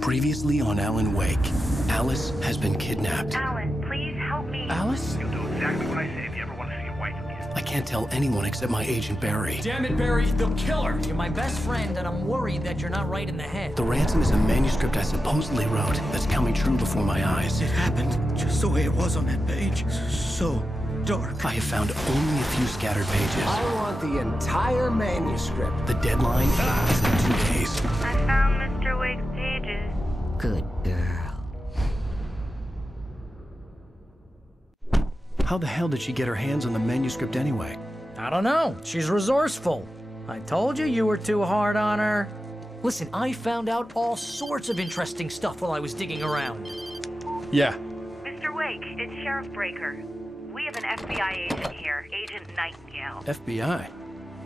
Previously on Alan Wake, Alice has been kidnapped. Alan, please help me. Alice? You'll do exactly what I say if you ever want to see your wife again. I can't tell anyone except my agent Barry. Damn it, Barry, they'll kill her! You're my best friend, and I'm worried that you're not right in the head. The ransom is a manuscript I supposedly wrote that's coming true before my eyes. It happened just the way it was on that page. So dark. I have found only a few scattered pages. I want the entire manuscript. The deadline is in 2 days. I found Mr. Wake's pages. Good girl. How the hell did she get her hands on the manuscript anyway? I don't know. She's resourceful. I told you were too hard on her. Listen, I found out all sorts of interesting stuff while I was digging around. Yeah. Mr. Wake, it's Sheriff Breaker. We have an FBI agent here, Agent Nightingale. FBI?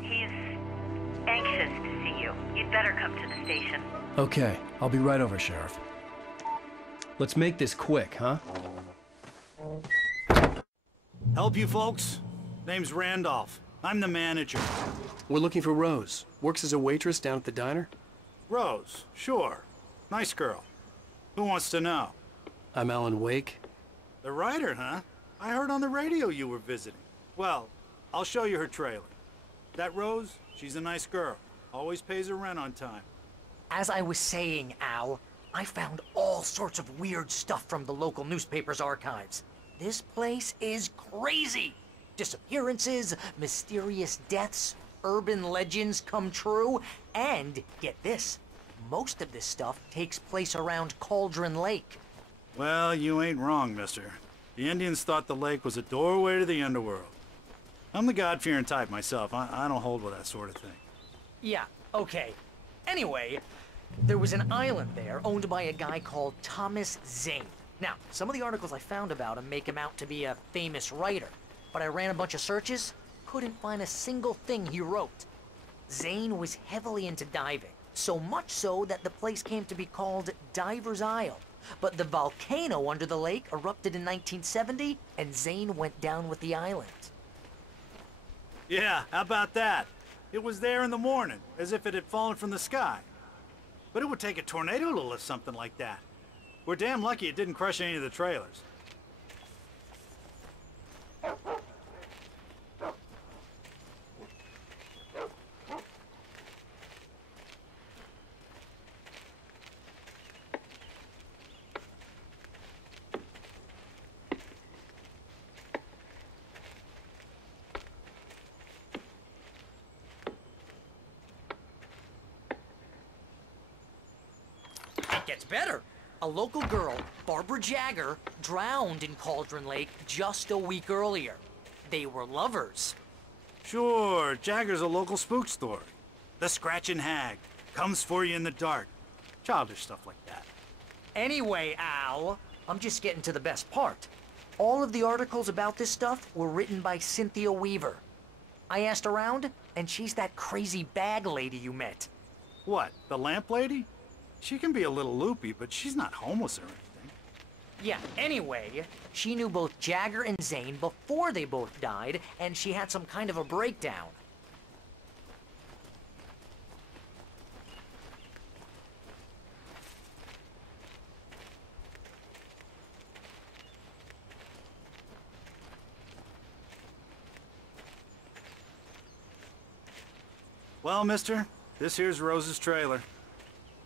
He's anxious to see you. You'd better come to the station. Okay, I'll be right over, Sheriff. Let's make this quick, huh? Help you folks? Name's Randolph. I'm the manager. We're looking for Rose. Works as a waitress down at the diner. Rose, sure. Nice girl. Who wants to know? I'm Alan Wake. The writer, huh? I heard on the radio you were visiting. Well, I'll show you her trailer. That Rose, she's a nice girl. Always pays her rent on time. As I was saying, Al, I found all sorts of weird stuff from the local newspaper's archives. This place is crazy. Disappearances, mysterious deaths, urban legends come true, and get this, most of this stuff takes place around Cauldron Lake. Well, you ain't wrong, mister. The Indians thought the lake was a doorway to the underworld. I'm the God-fearing type myself. I don't hold with that sort of thing. Yeah, okay. Anyway, there was an island there owned by a guy called Thomas Zane. Now, some of the articles I found about him make him out to be a famous writer, but I ran a bunch of searches, couldn't find a single thing he wrote. Zane was heavily into diving, so much so that the place came to be called Diver's Isle. But the volcano under the lake erupted in 1970, and Zane went down with the island. Yeah, how about that? It was there in the morning, as if it had fallen from the sky. But it would take a tornado to lift something like that. We're damn lucky it didn't crush any of the trailers. It gets better. A local girl, Barbara Jagger, drowned in Cauldron Lake just a week earlier. They were lovers. Sure, Jagger's a local spook story. The Scratching Hag comes for you in the dark. Childish stuff like that. Anyway, Al, I'm just getting to the best part. All of the articles about this stuff were written by Cynthia Weaver. I asked around, and she's that crazy bag lady you met. What, the lamp lady? She can be a little loopy, but she's not homeless or anything. Yeah, anyway, she knew both Jagger and Zane before they both died, and she had some kind of a breakdown. Well, mister, this here's Rose's trailer.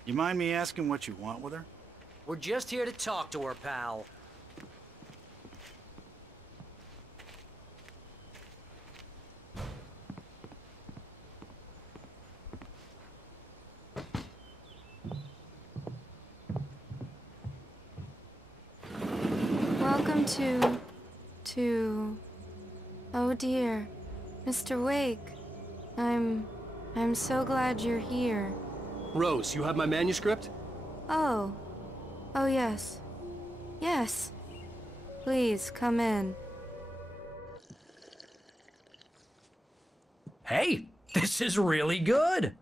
You mind me asking what you want with her? We're just here to talk to her, pal. Welcome to... Oh dear, Mr. Wake. I'm so glad you're here. Rose, you have my manuscript? Oh. Oh, yes. Yes. Please, come in. Hey, this is really good.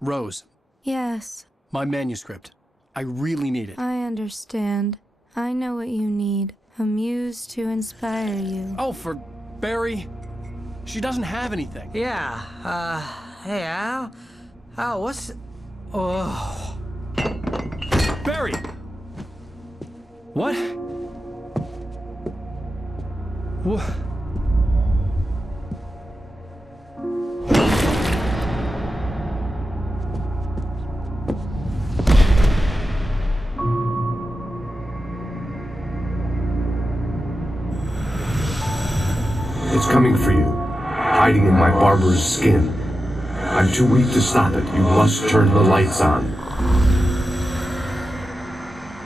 Rose, Yes, my manuscript. I really need it. I understand. I know what you need. A muse to inspire you. Oh, for Barry. She doesn't have anything. Yeah, hey, Al? Al, what's... Oh... Barry! What? What? It's coming for you, hiding in my barber's skin. I'm too weak to stop it. You must turn the lights on.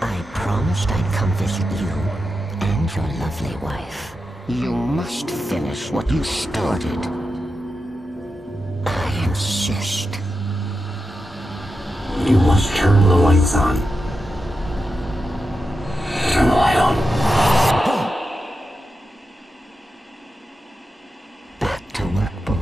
I promised I'd come visit you and your lovely wife. You must finish what you started. I insist. You must turn the lights on. Turn the light on. Back to work, boy.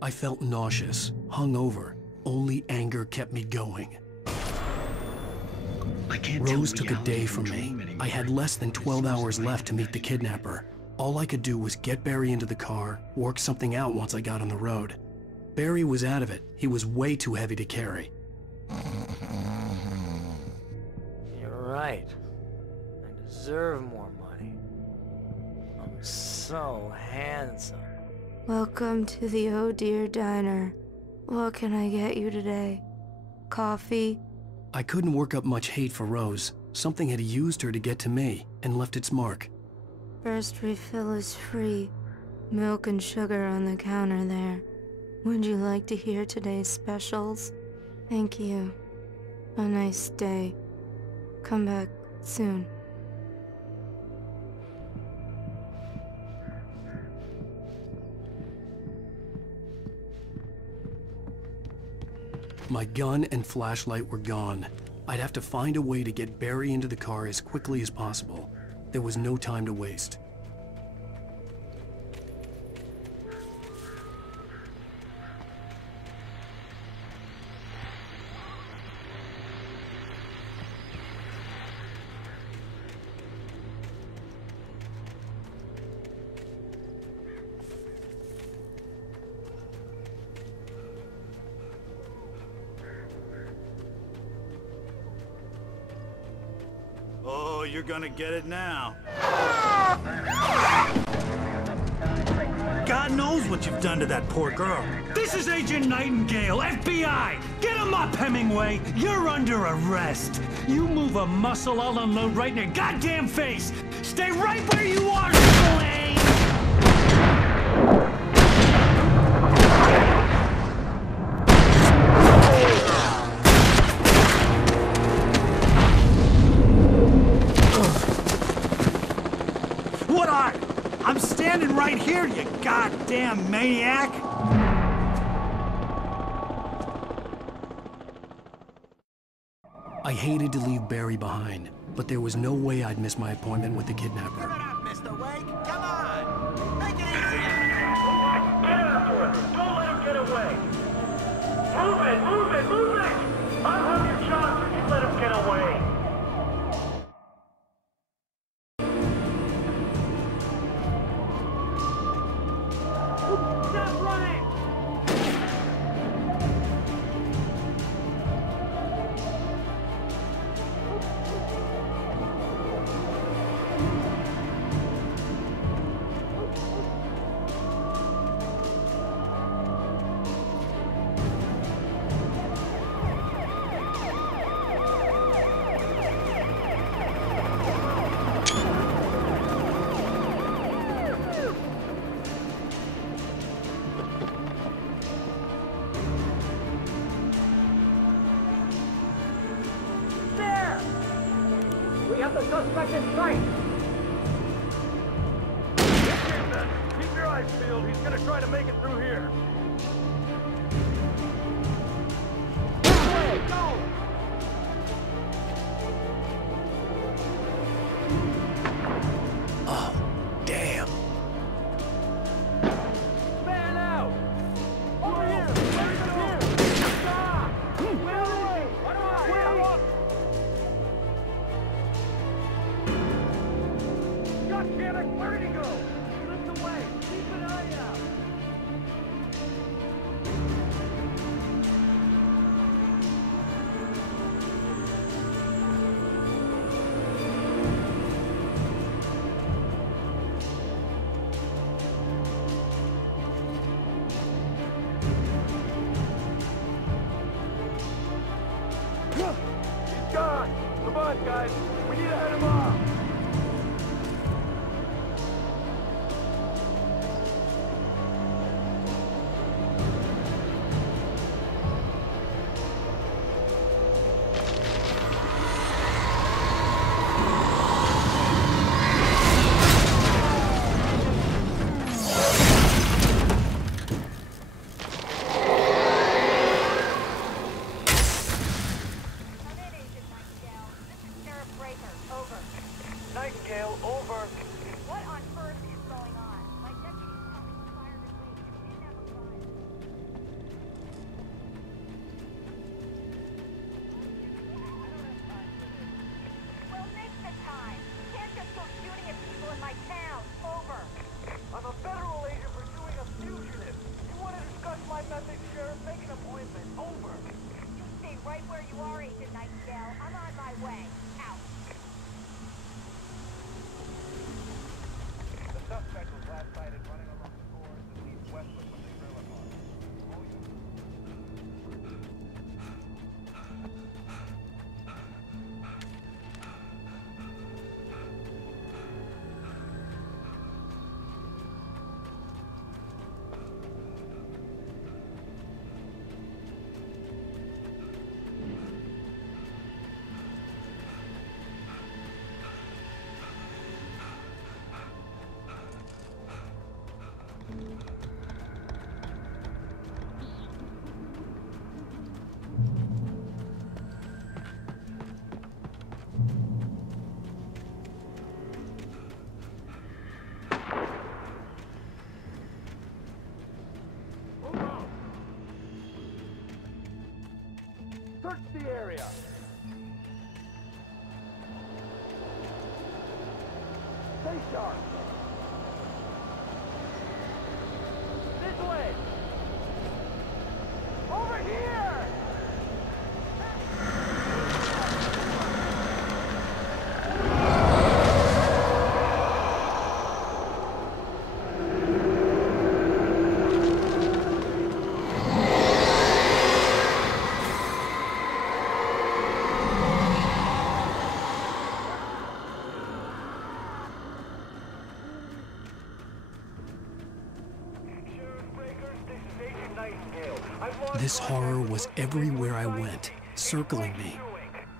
I felt nauseous, hungover. Only anger kept me going. Rose took a day from me. I had less than 12 hours left to meet the kidnapper. All I could do was get Barry into the car, work something out once I got on the road. Barry was out of it. He was way too heavy to carry. You're right. I deserve more money. I'm so handsome. Welcome to the Oh Dear Diner. What can I get you today? Coffee? I couldn't work up much hate for Rose. Something had used her to get to me and left its mark. First refill is free. Milk and sugar on the counter there. Would you like to hear today's specials? Thank you. A nice day. Come back soon. My gun and flashlight were gone. I'd have to find a way to get Barry into the car as quickly as possible. There was no time to waste. Oh, you're gonna get it now. God knows what you've done to that poor girl. This is Agent Nightingale, FBI! Get him up, Hemingway! You're under arrest! You move a muscle, I'll unload right in your goddamn face! Stay right where you are, Spillane! What are? I'm standing right here, you goddamn maniac! I hated to leave Barry behind, but there was no way I'd miss my appointment with the kidnapper. Get after him! Don't let him get away! Move it! I'll have your shot if you let him get away! Stop running! We have the suspect in sight! Keep your eyes peeled. He's gonna try to make it through here. Go! Oh, damn. Man out! Over here! Over here! Stop! Where are they? What do I? Where'd he go? He slipped away. Keep an eye out. He's gone! Come on, guys! We need to head him off! Nightingale, over. What on earth is going on? My deputies tell me the fireman waited. We didn't have a fire. Well, make the time. You can't just go shooting at people in my town. Over. I'm a federal agent pursuing a fugitive. You want to discuss my methods, Sheriff? Make an appointment. Over. You stay right where you are, Agent Nightingale. I'm on my way. Out. The suspect was last sighted running along the shores and leaves westward from the trailer park. All you... Search the area! Stay sharp! This way! Over here! This horror was everywhere I went, circling me.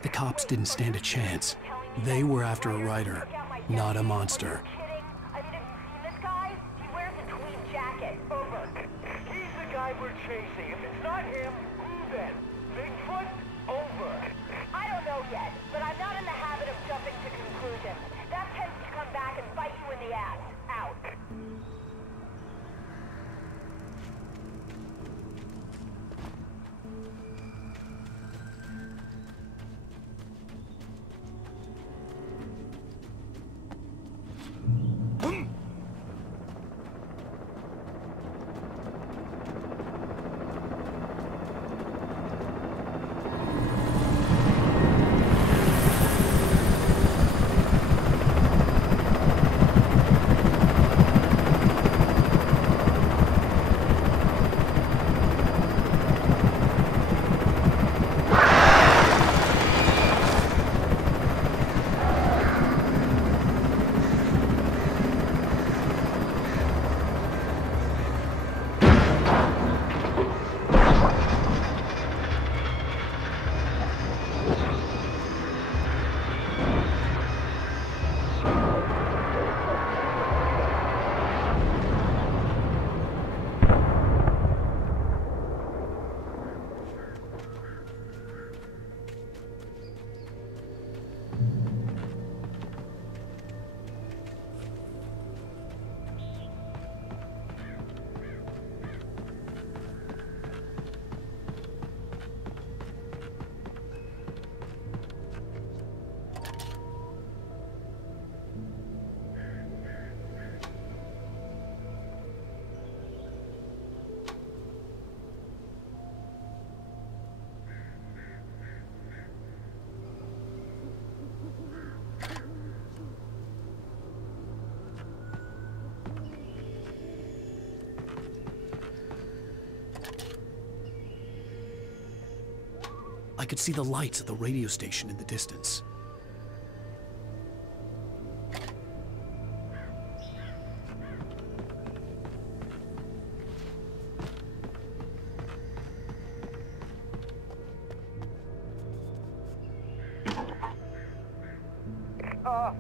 The cops didn't stand a chance. They were after a writer, not a monster. I mean, have you seen this guy? He wears a tweed jacket. Over. He's the guy we're chasing. If it's not him, who then? Bigfoot? Over. I don't know yet, but I'm not in the habit of jumping to conclusions. That tends to come back and bite you in the ass. Out. could see the lights of the radio station in the distance.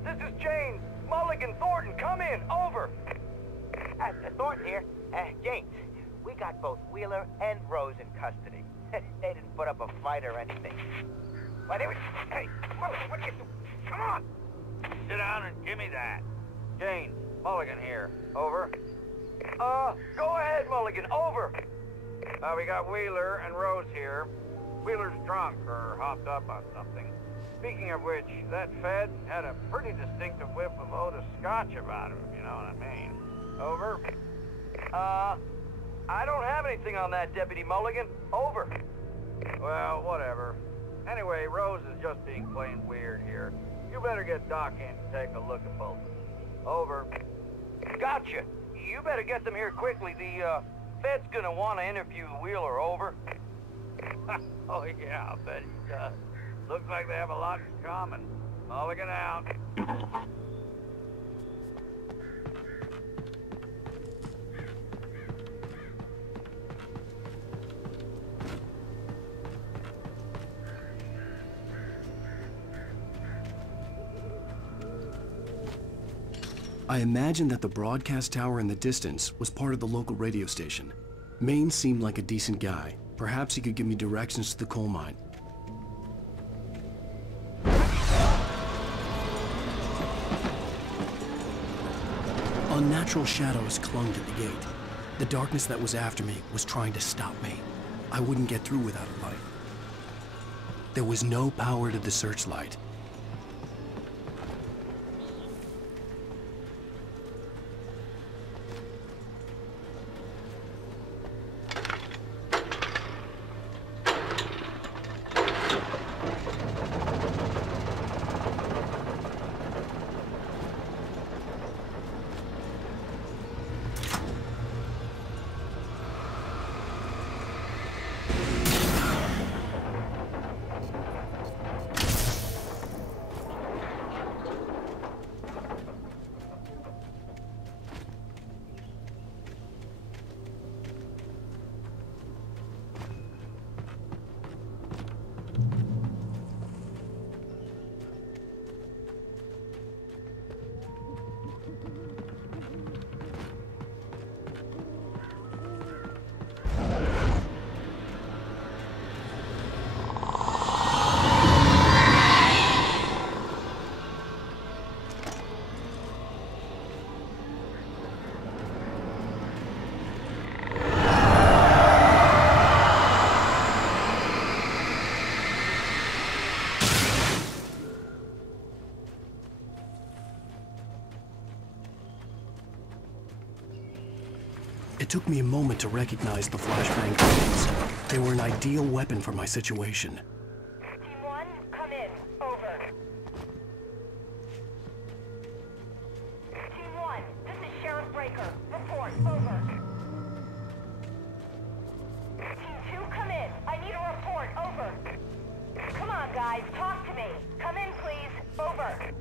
This is James. Mulligan, Thornton, come in. Over. Thornton here. James, we got both Wheeler and Rose in custody. They didn't put up a fight or anything. Why, they were... Hey, Mulligan, what you do? Come on! Sit down and give me that. James, Mulligan here. Over. Go ahead, Mulligan. Over. We got Wheeler and Rose here. Wheeler's drunk or hopped up on something. Speaking of which, that Fed had a pretty distinctive whiff of Otis Scotch about him, you know what I mean. Over. I don't have anything on that, Deputy Mulligan. Over. Well, whatever. Anyway, Rose is just being plain weird here. You better get Doc in to take a look at both of them. Over. Gotcha. You better get them here quickly. The, Fed's gonna want to interview Wheeler. Over. Oh, yeah, I'll bet he does. Looks like they have a lot in common. Mulligan out. I imagined that the broadcast tower in the distance was part of the local radio station. Maine seemed like a decent guy. Perhaps he could give me directions to the coal mine. Unnatural shadows clung to the gate. The darkness that was after me was trying to stop me. I wouldn't get through without a light. There was no power to the searchlight. It took me a moment to recognize the flashbang grenades. They were an ideal weapon for my situation. Team 1, come in. Over. Team 1, this is Sheriff Breaker. Report. Over. Team 2, come in. I need a report. Over. Come on, guys. Talk to me. Come in, please. Over.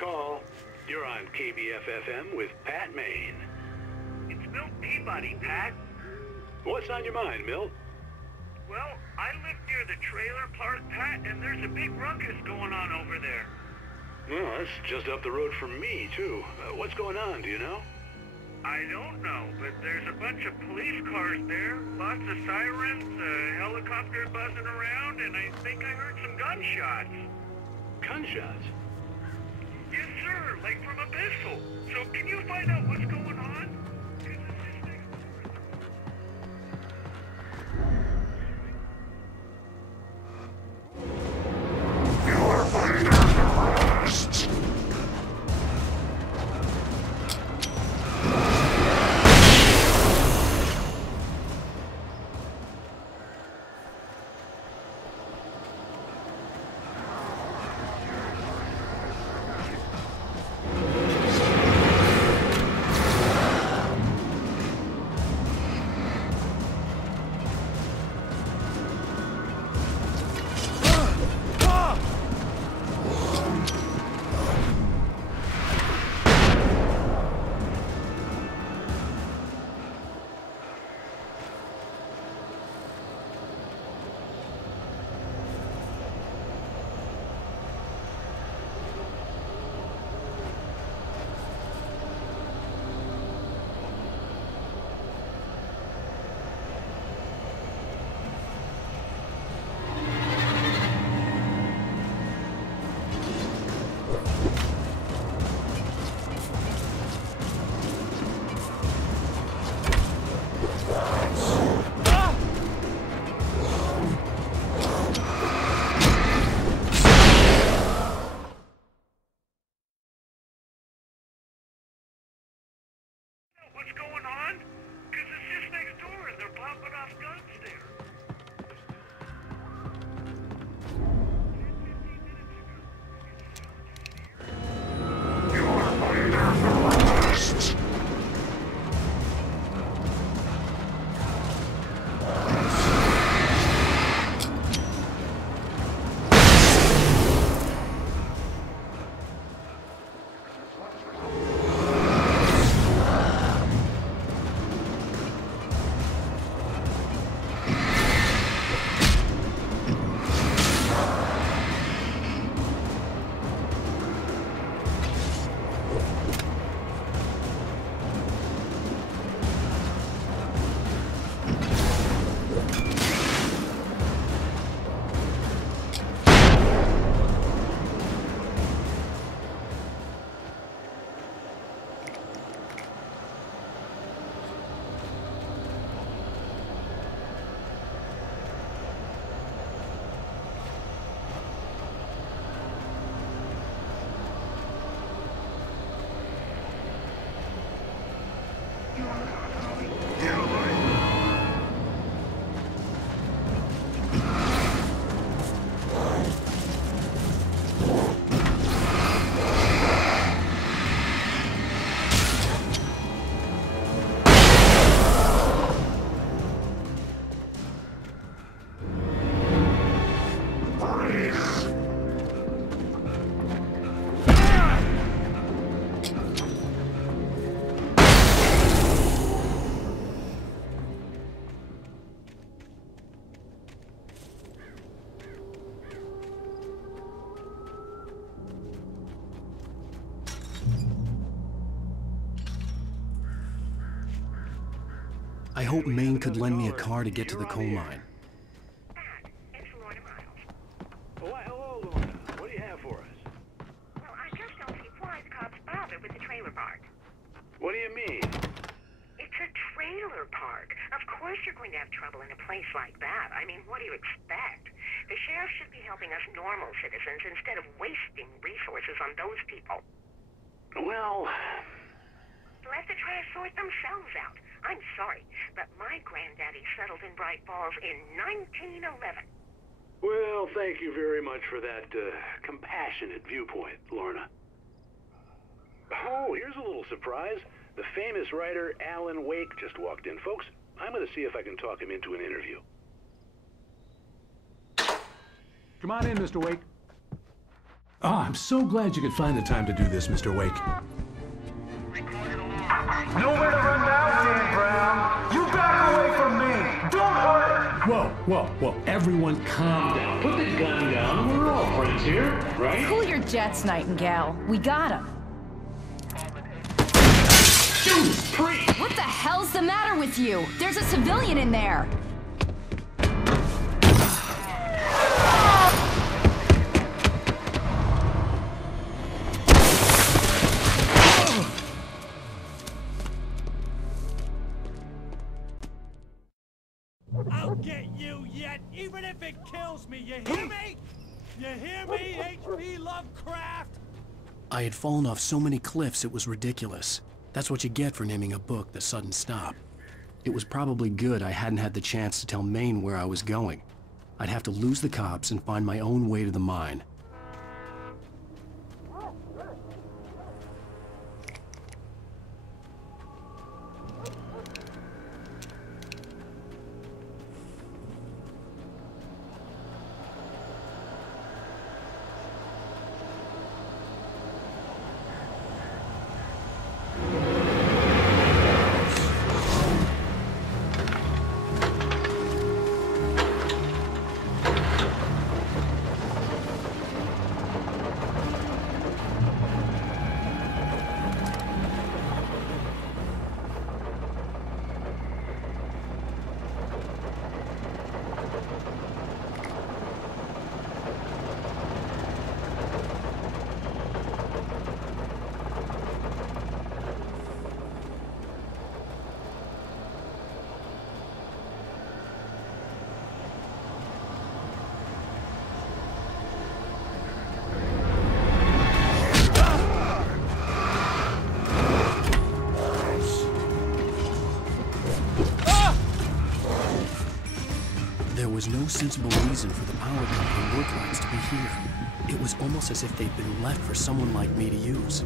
Call. You're on KBF-FM with Pat Maine. It's Milt Peabody, Pat. What's on your mind, Milt? Well, I live near the trailer park, Pat, and there's a big ruckus going on over there. Well, that's just up the road from me, too. What's going on, do you know? I don't know, but there's a bunch of police cars there, lots of sirens, a helicopter buzzing around, and I think I heard some gunshots. Gunshots? Yes, sir, like from a pistol. So can you find out what's going on? What's going on? Because it's just next door and they're popping off guns there. I hope Maine could lend me a car to get to the coal mine. Why, hello, Lorna. What do you have for us? Well, I just don't see why the cops bother with the trailer park. What do you mean? It's a trailer park. Of course you're going to have trouble in a place like that. I mean, what do you expect? The sheriff should be helping us normal citizens instead of wasting resources on those people. Well... Let the trash sort themselves out. I'm sorry, but my granddaddy settled in Bright Falls in 1911. Well, thank you very much for that compassionate viewpoint, Lorna. Oh, here's a little surprise. The famous writer Alan Wake just walked in. Folks, I'm going to see if I can talk him into an interview. Come on in, Mr. Wake. Oh, I'm so glad you could find the time to do this, Mr. Wake. Nowhere to run now, Dan Brown. You back away from me. Don't hurt. Whoa, whoa, whoa. Everyone calm down. Put the gun down. We're all friends here, right? Cool your jets, Nightingale. We got him. Judas Priest! What the hell's the matter with you? There's a civilian in there. I'll get you yet, even if it kills me, you hear me? You hear me, H.P. Lovecraft? I had fallen off so many cliffs it was ridiculous. That's what you get for naming a book The Sudden Stop. It was probably good I hadn't had the chance to tell Maine where I was going. I'd have to lose the cops and find my own way to the mine. There was no sensible reason for the power company work rights to be here. It was almost as if they'd been left for someone like me to use.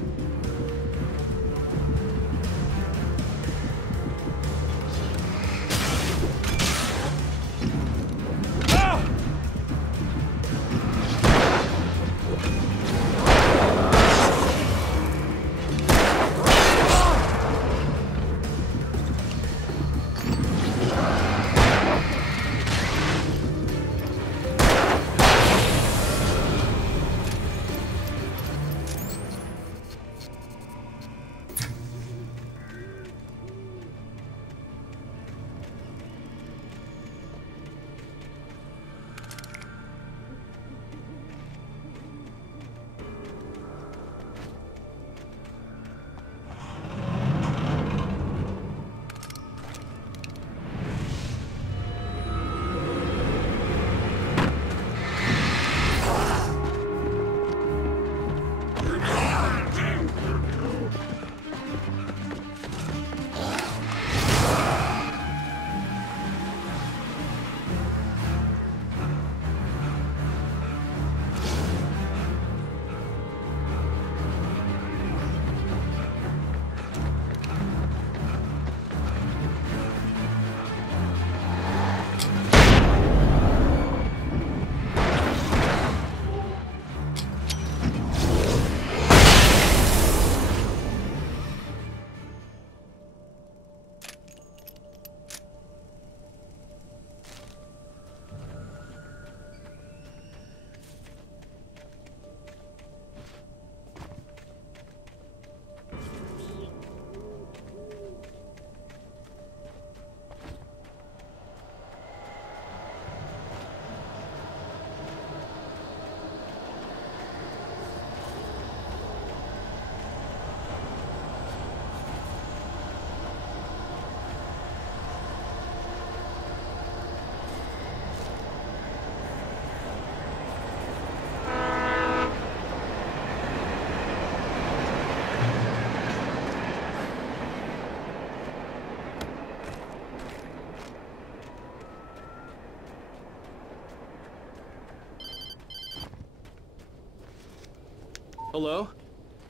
Hello?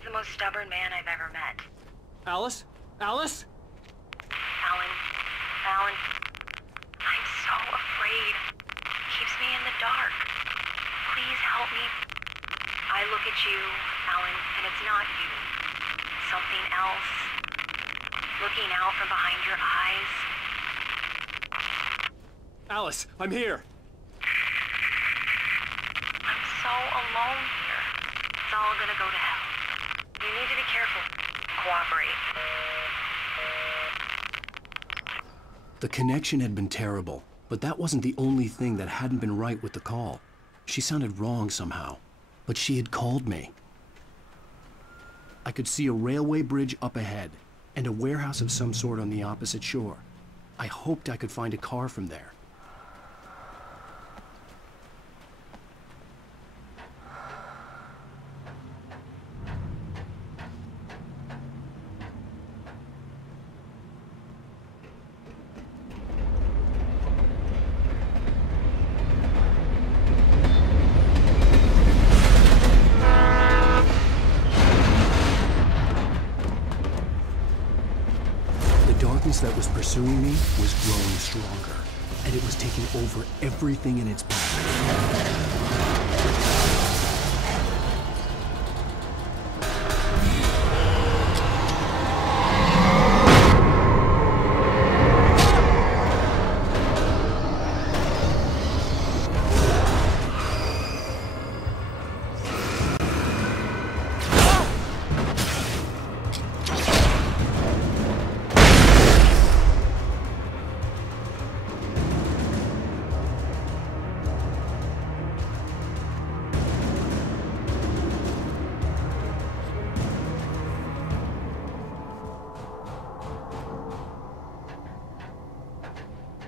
The most stubborn man I've ever met. Alice? Alice? Alan. Alan. I'm so afraid. Keeps me in the dark. Please help me. I look at you, Alan, and it's not you. Something else. Looking out from behind your eyes. Alice, I'm here. I'm so alone here. It's all gonna go to hell. You need to be careful. Cooperate. The connection had been terrible, but that wasn't the only thing that hadn't been right with the call. She sounded wrong somehow, but she had called me. I could see a railway bridge up ahead, and a warehouse of some sort on the opposite shore. I hoped I could find a car from there. That was pursuing me was growing stronger, and it was taking over everything in its path.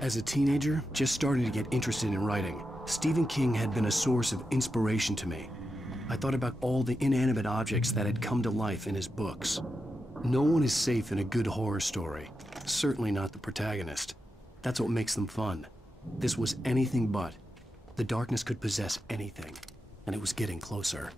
As a teenager, just starting to get interested in writing, Stephen King had been a source of inspiration to me. I thought about all the inanimate objects that had come to life in his books. No one is safe in a good horror story, certainly not the protagonist. That's what makes them fun. This was anything but. The darkness could possess anything, and it was getting closer.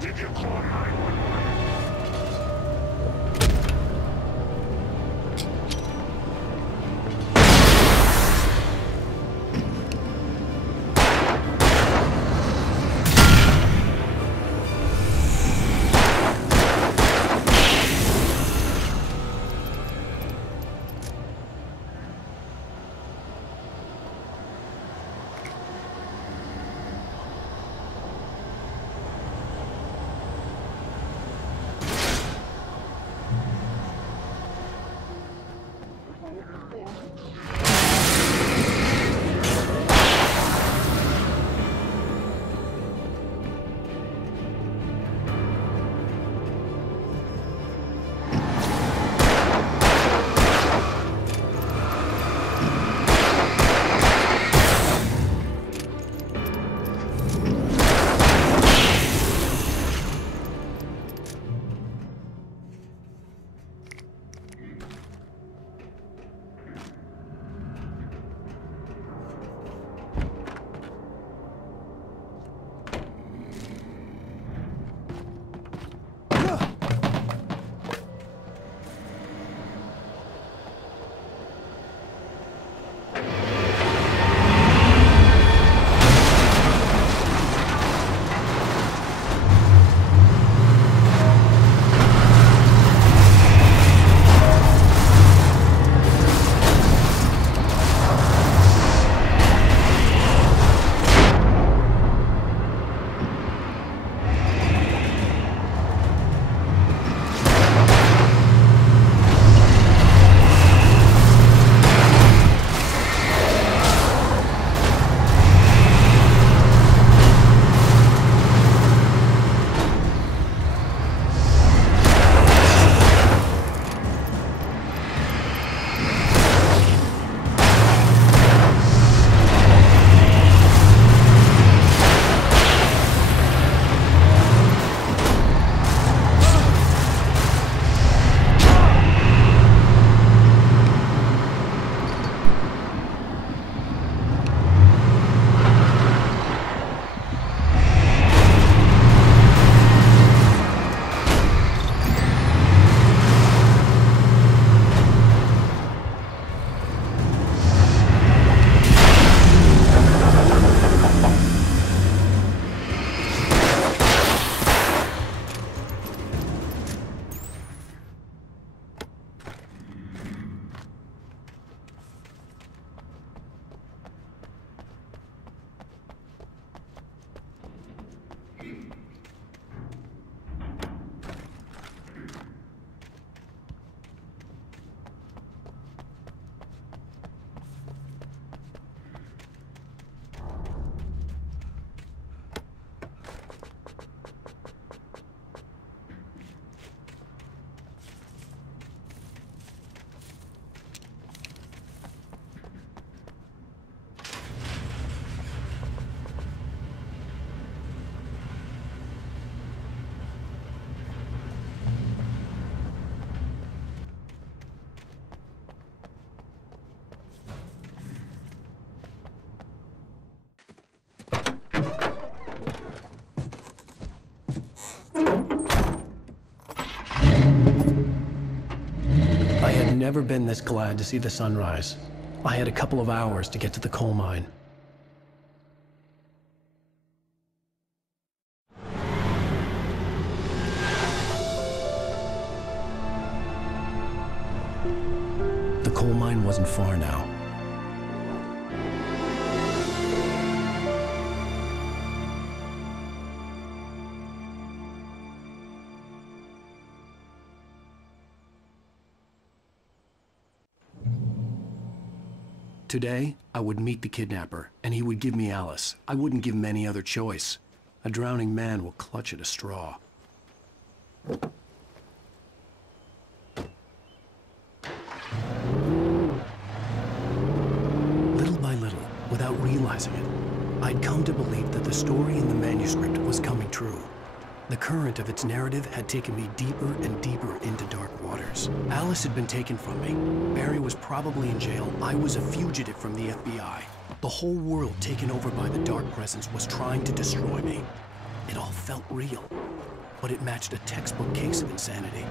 Did you call 911? never been this glad to see the sunrise. I had a couple of hours to get to the coal mine. The coal mine wasn't far now. Today, I would meet the kidnapper, and he would give me Alice. I wouldn't give him any other choice. A drowning man will clutch at a straw. Little by little, without realizing it, I'd come to believe that the story in the manuscript was coming true. The current of its narrative had taken me deeper and deeper into dark waters. Alice had been taken from me. Barry was probably in jail. I was a fugitive from the FBI. The whole world taken over by the dark presence was trying to destroy me. It all felt real, but it matched a textbook case of insanity.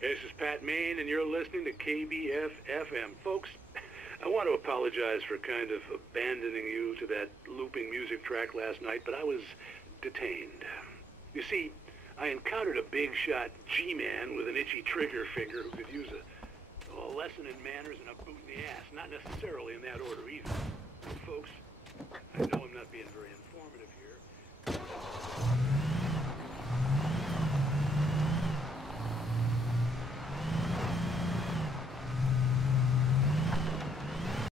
This is Pat Maine, and you're listening to KBF-FM. Folks, I want to apologize for kind of abandoning you to that looping music track last night, but I was detained. You see, I encountered a big-shot G-man with an itchy trigger finger who could use a lesson in manners and a boot in the ass. Not necessarily in that order either. Folks, I know I'm not being very informative here.